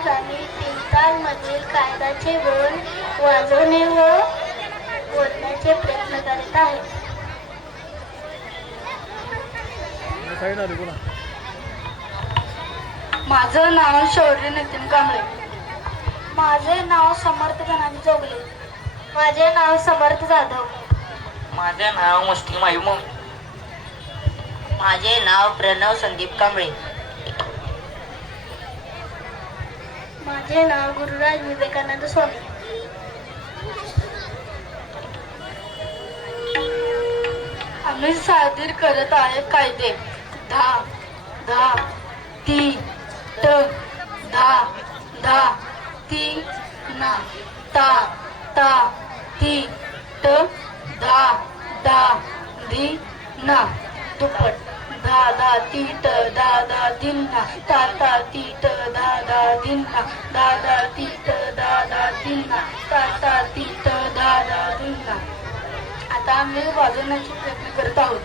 आज आम्ही तीन तालमधील कायद्याचे बोल वाजवणे व बोलण्याचे प्रयत्न करीत आहे. माझं नाव शौर्य नितीन कांबळे. माझे नाव समर्थ धनाजी जोगले. माझे नाव समर्थ जाधव. माझे नाव मुस्लिम आयुम. माझे नाव प्रणव संदीप कांबळे. माझे नाव गुरुराज विवेकानंद स्वामी. आम्ही सादर करत आहे कायदे. धा धा ती त धा धा ती ना ता ता ती त धा धा धी ना दुप्पट. धा धा ती त धा धा दिन्ना ता ता ती त धा धा दिन्ना धा धा ती त धा धा दिन्ना ता ता ती त धा धा दिन्ना. आता आम्ही वाजवण्याचे प्रयत्न करत आहोत.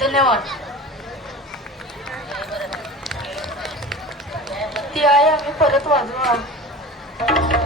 धन्यवाद. ती आहे आम्ही परत वाजवू.